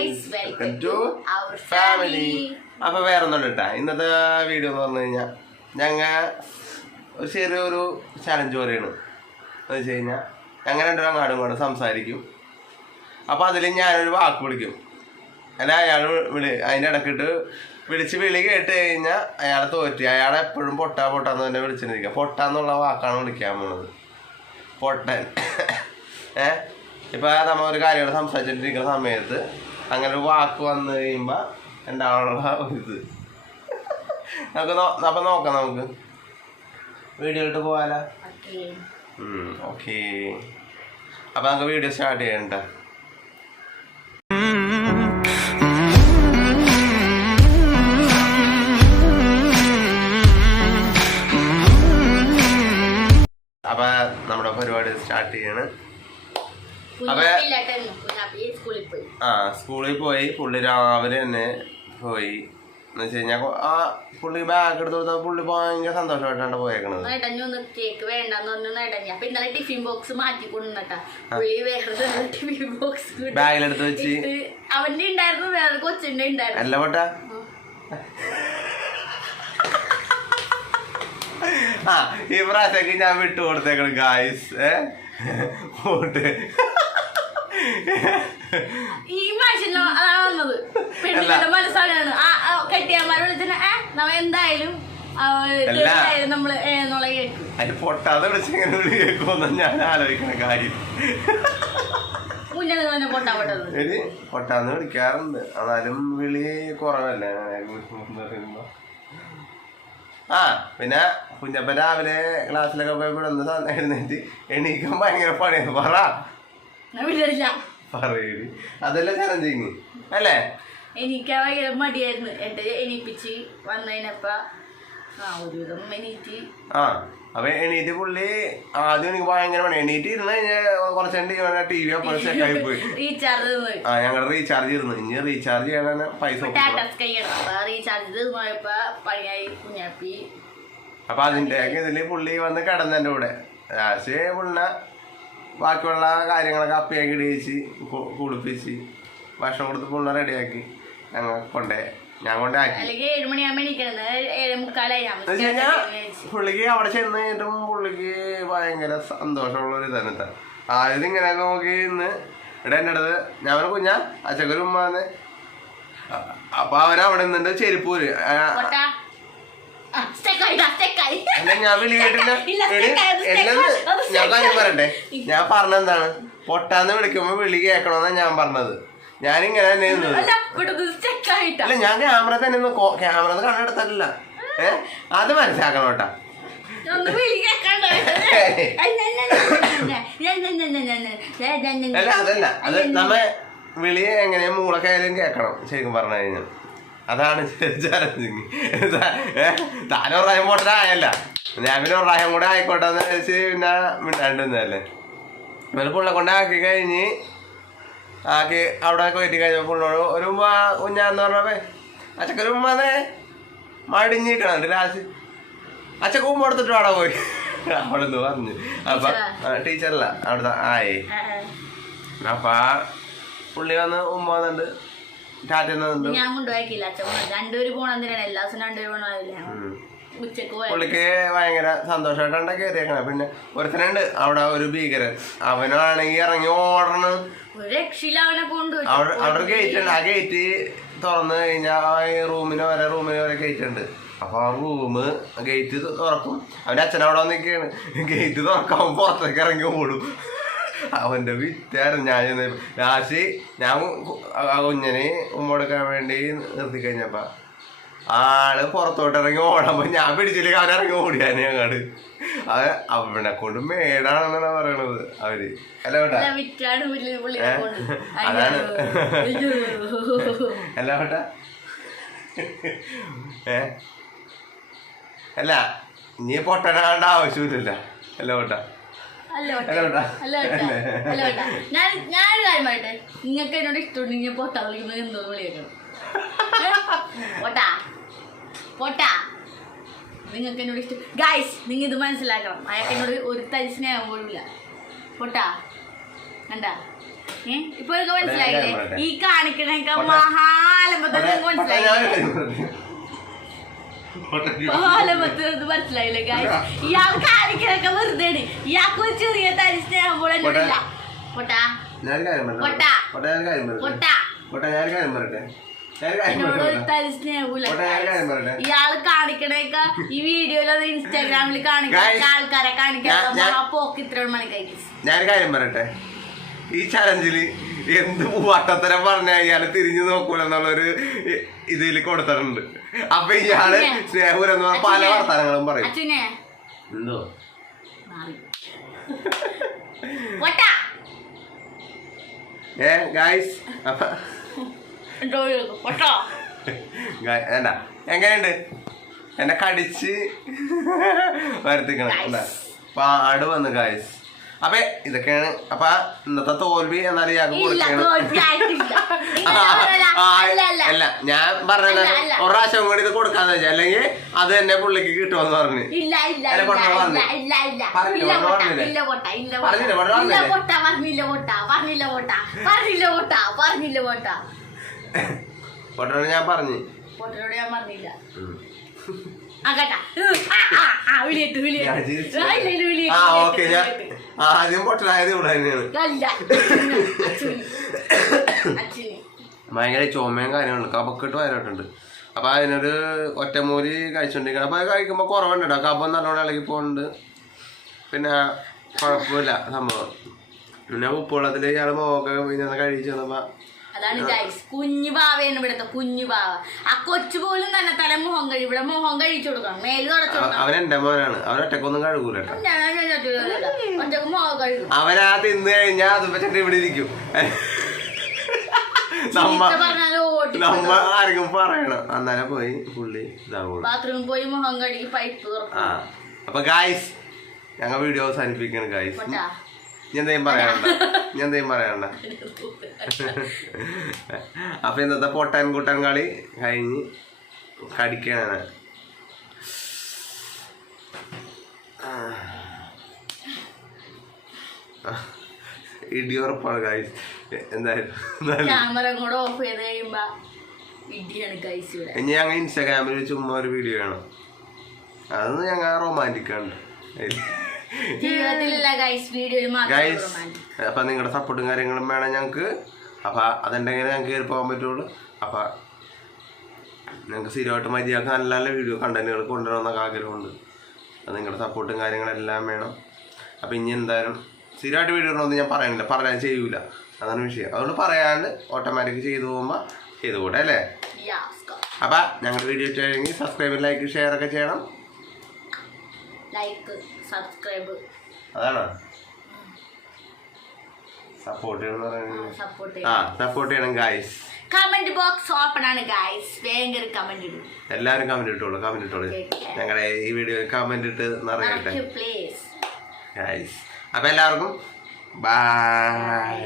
Welcome to our family അപ്പോൾ അപ്പൊ വേറെ ഒന്നും കേട്ടാ. ഇന്നത്തെ വീഡിയോ എന്ന് പറഞ്ഞു കഴിഞ്ഞാൽ ഞങ്ങൾ ഒരു ചെറിയൊരു ചലഞ്ച് പോലെയാണ്. എന്ന് വെച്ച് കഴിഞ്ഞാൽ ഞങ്ങൾ രണ്ടുപേരും അങ്ങാടും കൂടെ സംസാരിക്കും. അപ്പോൾ അതിൽ ഞാനൊരു വാക്ക് വിളിക്കും. അല്ല അയാൾ വിളി അതിന്റെ ഇടക്കിട്ട് വിളിച്ച് വിളി കേട്ട് കഴിഞ്ഞാൽ അയാളെ തോറ്റി. അയാളെ എപ്പോഴും പൊട്ടാ പൊട്ടാന്ന് തന്നെ വിളിച്ചിട്ടിരിക്കുക പൊട്ടാന്നുള്ള വാക്കാണ് വിളിക്കാൻ പോണത്. പൊട്ടൻ. ഏഹ് ഇപ്പം നമ്മ ഒരു കാര്യങ്ങൾ സംസാരിച്ചിട്ടിരിക്കുന്ന സമയത്ത് അങ്ങനെ ഒരു വാക്ക് വന്നു കഴിയുമ്പോ ഉണ്ടാവാനുള്ള ഇത്? നമുക്ക് അപ്പൊ നോക്കാം നമുക്ക്. വീഡിയോ ഇട്ട് പോവാലോ? ഓക്കേ. അപ്പൊ നമുക്ക് വീഡിയോ സ്റ്റാർട്ട് ചെയ്യണ്ട അപ്പൊ നമ്മുടെ പരിപാടി സ്റ്റാർട്ട് ചെയ്യാണ്. അപ്പൊ ആ സ്കൂളിൽ പോയി പുള്ളി രാവിലെ തന്നെ പോയി. എന്ന് വെച്ച് കഴിഞ്ഞാൽ ആ പുള്ളി ബാഗ് എടുത്ത് കൊടുത്താൽ പുള്ളി ഭയങ്കര സന്തോഷമായിട്ടാണ് പോയേക്കണത്. നേട്ടഞ്ഞു കേക്ക് വേണ്ടെന്ന് പറഞ്ഞു നേട്ടഞ്ഞ അപ്പൊ ഇന്നലെ ടിഫിൻ ബോക്സ് മാറ്റി കൊണ്ടുവന്നിട്ടാ. പുള്ളി വേറെ ടിഫിൻ ബോക്സ് ബാഗിലെടുത്ത് വെച്ച്. അവന്റെ ഉണ്ടായിരുന്നു വേറെ കൊച്ചിന്റെ ഉണ്ടായിരുന്നു. അല്ല പൊട്ട. ആ ഈ പ്രാവശ്യമൊക്കെ ഞാൻ വിട്ടു കൊടുത്തേക്കണം ഗായ്സ് ഏ? പോട്ട്. ഈ മനുഷ്യനോ അതാണ് വന്നത് പെണ്ണുങ്ങളുടെ മനസ്സാണ് ആ ആ കെട്ടിയന്മാരെ വിളിച്ചിട്ട് ഏ നമ്മ എന്തായാലും നമ്മൾ കേൾക്കും. അതിന് പൊട്ടാതെ വിളിച്ചെങ്ങനെ വിളി കേൾക്കുമെന്ന് ഞാൻ ആലോചിക്കണ കാര്യം. മുന്നേ നിങ്ങൾ തന്നെ പൊട്ടാ പൊട്ടത്. ഒരു പൊട്ടാന്ന് വിളിക്കാറുണ്ട്. എന്നാലും വിളി കുറവല്ലേ? ആ പിന്നെ കുഞ്ഞപ്പൻ രാവിലെ ക്ലാസ്സിലൊക്കെ പോയി എഴുന്നേറ്റ് എണീക്കാൻ ഭയങ്കര പണിയാണ് പറ. വിളിച്ചില്ല പറയടി. അതല്ലേ ചലഞ്ചിങ് അല്ലേ? എനിക്ക് ഭയങ്കര മടിയായിരുന്നു. എന്റെ എണീപ്പിച്ച് വന്നതിനപ്പ ആ ഒരുവിധം എണീറ്റ്. ആ അപ്പൊ എണീറ്റ് പുള്ളി ആദ്യം എനിക്ക് ഭയങ്കര പണി എണീറ്റ് ഇരുന്ന് കഴിഞ്ഞാൽ കുറച്ചുണ്ട് ടി വി സെറ്റ് ആയി പോയി. റീചാർജ് ആ ഞങ്ങൾ റീചാർജ് ഇരുന്നു ഇനി റീചാർജ് ചെയ്യണ പൈസ റീചാർജ് പണിയായി കുഞ്ഞാപ്പി. അപ്പൊ അതിന്റെ ഇതിൽ പുള്ളി വന്ന് കിടന്ന് കൂടെ. ലാസ്റ്റ് പുള്ളിനെ ബാക്കിയുള്ള കാര്യങ്ങളൊക്കെ അപ്പിയാക്കി ഇടിയിച്ച് കുളിപ്പിച്ച് ഭക്ഷണം കൊടുത്ത് പുള്ള റെഡിയാക്കി ഞങ്ങൾ കൊണ്ടേ ഞാൻ കൊണ്ടാക്കി പുള്ളിക്ക് അവിടെ ചെന്ന് കഴിഞ്ഞിട്ടും പുള്ളിക്ക് ഭയങ്കര സന്തോഷമുള്ള ഒരു തന്നെ ആദ്യം ഇങ്ങനെ നോക്കി ഇന്ന് ഇവിടെ എന്റെ അടുത്ത് ഞാൻ അവനെ കുഞ്ഞാ അച്ഛക്കൊരു ഉമ്മാന്ന്. അപ്പൊ അവരവിടെ നിന്നിട്ട് ചെരുപ്പൂര് ഞാൻ വിളി ഞാൻ കാര്യം പറയട്ടെ? ഞാൻ പറഞ്ഞെന്താണ്? പൊട്ടാന്ന് വിളിക്കുമ്പോ വിളി കേക്കണോന്നാ ഞാൻ പറഞ്ഞത്. ഞാനിങ്ങനെ തന്നെ അല്ല ഞാൻ ക്യാമറ തന്നെ ക്യാമറ കണ്ടെടുത്തല്ല ഏഹ് അത് മനസ്സിലാക്കണം കേട്ടാ. അല്ല അതല്ല. അത് നമ്മ വിളിയെ എങ്ങനെയാ മൂളക്കായാലും കേക്കണം ശരിക്കും പറഞ്ഞു കഴിഞ്ഞാൽ. അതാണ് ചലഞ്ചിങ് താനോ റൈമോട്ടനായല്ല ഞാൻ പിന്നെ പ്രായം കൂടെ ആയിക്കോട്ടെ എന്ന് വെച്ച് പിന്നെ മിണ്ടാണ്ടിരുന്നല്ലേ ഇവർ പുള്ള കൊണ്ട് ആക്കി കഴിഞ്ഞ് ആക്കി അവിടെ കയറ്റി കഴിഞ്ഞ പുള്ളോട് ഒരു ഉമ്മ കുഞ്ഞാന്ന് പറഞ്ഞപ്പേ അച്ചക്കൊരു ഉമ്മാന്നേ മടിഞ്ഞിരിക്കണം. ലാസ്റ്റ് അച്ഛക്ക് ഉമ്മ എടുത്തിട്ട് അവിടെ പോയി. അവിടെ നിന്ന് പറഞ്ഞു അപ്പൊ ടീച്ചറല്ല. അവിടുത്തെ ആയി. അപ്പൊ പുള്ളി വന്ന് ഉമ്മ വന്നിട്ട് ടാറ്റ ഞാൻ കൊണ്ടുപോയിക്കില്ല അച്ഛൻ. രണ്ടുപേര് പോണെന്തിനാണ് എല്ലാ ദിവസവും രണ്ടുപേര് പോണില്ല പുള്ളിക്ക് ഭയങ്കര സന്തോഷമായിട്ടാണ് കയറിയേക്കണേ. പിന്നെ ഒരുത്തനുണ്ട് അവിടെ ഒരു ഭീകരൻ. അവനാണെങ്കിൽ ഇറങ്ങി ഓടണ അവിടെ അവിടെ ഗേറ്റ് ഉണ്ട് ആ ഗേറ്റ് തുറന്നു കഴിഞ്ഞാൽ റൂമിന് വരെ റൂമിന് വരെ ഗേറ്റ് ഉണ്ട് അപ്പൊ ആ റൂമ് ഗേറ്റ് തുറക്കും. അവന്റെ അച്ഛൻ അവിടെ നിൽക്കുകയാണ് ഗേറ്റ് തുറക്കാൻ പുറത്തേക്ക് ഇറങ്ങി ഓടും. അവന്റെ വിറ്റായിരുന്നു ഞാൻ ലാസ്റ്റ് ഞാൻ ആ കുഞ്ഞിനെ ഉമ്മ കൊടുക്കാൻ വേണ്ടി നിർത്തി കഴിഞ്ഞപ്പ ആൾ പുറത്തോട്ട് ഇറങ്ങി ഓടുമ്പോ ഞാൻ പിടിച്ചില്ല അവൻ ഇറങ്ങി ഓടിയാണ് ഞങ്ങൾ അത് അവനെ കൊണ്ട് മേടാണെന്നാണ് പറയണത് അവർ. അല്ല അതാണ്. അല്ല വേട്ടാ ഏ? അല്ല നീ പൊട്ടനാണ്ട ആവശ്യമില്ലല്ല. അല്ല വേട്ട ഞാൻ ഞാനൊരു കാര്യം പറയട്ടെ? നിങ്ങൾക്ക് എന്നോട് ഇഷ്ടമുണ്ടെങ്കിൽ പൊട്ടാ വിളിക്കുമ്പോൾ എന്തോന്ന് വിളിയേക്കണം? പൊട്ടാ. പൊട്ടാ. നിങ്ങൾക്ക് എന്നോട് ഇഷ്ടം ഗായ്സ് നിങ്ങൾ ഇത് മനസ്സിലാക്കണം. അയാൾക്ക് എന്നോട് ഒരു തരി സ്നേഹം പോലുമില്ല പൊട്ടാ. കണ്ടാ? ഏ? ഇപ്പൊ എനിക്ക് മനസ്സിലായില്ലേ? ഈ കാണിക്കണൊക്കെ പോട്ടെ. നിങ്ങൾക്ക് മനസ്സിലായില്ലേ? പോട്ടെ, മഹാലമ്പത്തിന് മനസ്സിലായില്ലേ guys? ഇയാൾ കാണിക്കണൊക്കെ വെറുതെ ഇയാൾക്ക് ഒരു ചെറിയ തരി സ്നേഹം പോലെ പോട്ടെ. പൊട്ടാ. പൊട്ടാ. കാര്യം പറയട്ടെ. ഇയാൾ കാണിക്കണേക്ക ഈ വീഡിയോയിൽ ഇൻസ്റ്റാഗ്രാമിൽ കാണിക്കണ ആൾക്കാരെ കാണിക്കാൻ പോക്ക് ഇത്ര മണിക്കായി. ഞാൻ കാര്യം പറയട്ടെ? ഈ ചലഞ്ചിൽ എന്ത് വട്ടത്തരം പറഞ്ഞ ഇയാൾ തിരിഞ്ഞു നോക്കൂലെന്നുള്ളൊരു ഇതിൽ കൊടുത്തിട്ടുണ്ട്. അപ്പൊ ഇയാൾ. സ്നേഹപുരം എന്ന് പറഞ്ഞ പല വർത്തമാനങ്ങളും പറയും. അച്ഛനെ. എന്തോ? ഏ ഗായ്സ് അപ്പൊ വേണ്ട. എങ്ങനെയുണ്ട്? എന്നെ കടിച്ച് വരുത്തിക്കണം. പാട് വന്ന് ഗായ്സ് അപ്പൊ ഇതൊക്കെയാണ്. അപ്പൊ ഇന്നത്തെ തോൽവി എന്നാലും ഞാൻ കൊടുക്കുകയാണ് ഇല്ല, അല്ല ഞാൻ പറഞ്ഞത് അല്ല, അല്ല. ഒരു പ്രാവശ്യം കൂടി ഇത് കൊടുക്കാന്ന് വെച്ചാൽ അല്ലെങ്കിൽ അത് തന്നെ പുള്ളിക്ക് കിട്ടുമെന്ന് പറഞ്ഞു. പൊട്ടനോട് ഞാൻ പറഞ്ഞു. പൊട്ടനോട് ഞാൻ പറഞ്ഞില്ല. ആ ഓക്കെ ഞാൻ ആദ്യം പൊട്ടനായത് ഇവിടെ തന്നെയാണ്. ഭയങ്കര ചുമയും കാര്യങ്ങളും കപക്കെട്ട് വയനാട്ടുണ്ട് അപ്പൊ അതിനൊരു ഒറ്റമൂലി കഴിച്ചോണ്ടിരിക്കണം. അപ്പൊ അത് കഴിക്കുമ്പോ കുറവുണ്ട് കേട്ടോ കപം നല്ലോണം ഇളകി പോകുന്നുണ്ട് പിന്നെ കുഴപ്പമില്ല സംഭവം. പിന്നെ ഉപ്പുവെള്ളത്തിൽ ഇയാൾ മോക്കൊക്കെ പിന്നെ കഴിച്ചു വന്നപ്പോ അതാണ് ഗൈസ് കുഞ്ഞു പാവയാണ് ഇവിടുത്തെ കുഞ്ഞു പാവ ആ കൊച്ചു പോലും തന്നെ തല മുഖം കഴി ഇവിടെ മുഖം കഴിച്ചു കൊടുക്കണം. മേൽ തുടച്ചു കൊടുക്കണം. അവൻ എന്റെ മോനാണ്. അവൻ ഒറ്റക്കൊന്നും കഴുകൂല ഒറ്റയ്ക്ക് മുഖം കഴുകും. അവനാ തിന്ന് കഴിഞ്ഞാ അത് വെച്ചിട്ട് ഇവിടെ ഇരിക്കും. നമ്മ ആരെങ്കിലും പറയണം. അന്നേരം പോയി പുള്ളി ഇതാവുള്ളൂ ബാത്റൂമിൽ പോയി മുഖം കഴുകി പൈപ്പ് തുറക്കും. അപ്പൊ ഗായ്സ് ഞങ്ങൾ വീഡിയോ അവസാനിപ്പിക്കാണ് ഗായ്സ്. ഞാൻ എന്തെങ്കിലും പറയാനുണ്ട? ഞാൻ എന്തെയും പറയണ്ട അപ്പൊ ഇന്നത്തെ പൊട്ടാൻ കൂട്ടാൻ കളി കഴിഞ്ഞ് കടിക്കാണ് ഇടിയുറപ്പാണ് ഗായ്സ് എന്തായാലും ഓഫ് ചെയ്ത് കഴിയുമ്പോ ഗൈസ് ഇനി ഞങ്ങൾ ഇൻസ്റ്റാഗ്രാമിൽ ചുമ്മാ ഒരു വീഡിയോ കാണാം അതൊന്നും ഞങ്ങൾ റൊമാന്റിക് ആണ്. Guys romantic. നിങ്ങളുടെ സപ്പോർട്ടും കാര്യങ്ങളും വേണം ഞങ്ങക്ക്. അപ്പൊ അതുണ്ടെങ്കിൽ ഞങ്ങൾക്ക് കയറി പോകാൻ പറ്റുള്ളൂ. അപ്പൊ ഞങ്ങൾക്ക് സ്ഥിരമായിട്ട് മതിയാക്കാൻ നല്ല നല്ല വീഡിയോ കണ്ടന്റുകൾ കൊണ്ടുവരണമെന്നൊക്കെ ആഗ്രഹമുണ്ട്. അത് നിങ്ങളുടെ സപ്പോർട്ടും കാര്യങ്ങളെല്ലാം വേണം. അപ്പം ഇനി എന്തായാലും സ്ഥിരമായിട്ട് വീഡിയോ ഒന്നും ഞാൻ പറയുന്നില്ല. പറയാൻ ചെയ്യൂല. അതാണ് വിഷയം. അതുകൊണ്ട് പറയാണ്ട് ഓട്ടോമാറ്റിക് ചെയ്തു പോകുമ്പോൾ ചെയ്തു കൂടെ അല്ലേ അപ്പം ഞങ്ങളുടെ വീഡിയോ ഇഷ്ടമായെങ്കിൽ സബ്സ്ക്രൈബ് ലൈക്ക് ഷെയർ ഒക്കെ ചെയ്യണം. ലൈക്ക് സബ്സ്ക്രൈബ് അതാണോ? സപ്പോർട്ട് ആ സപ്പോർട്ട് ചെയ്യണം. ഗായ്സ് കമന്റ് ബോക്സ് ഓപ്പൺ ആണ് ഗായ്സ് ഭയങ്കര കമന്റ് ഇടും. എല്ലാവരും കമന്റ് ഇട്ടോളൂ കമന്റ് ഇട്ടോളൂ. ഞങ്ങളുടെ ഈ വീഡിയോയിൽ കമന്റ് ഇട്ട് നിറയട്ടെ. ഗായ്സ് അപ്പോൾ എല്ലാവർക്കും ബൈ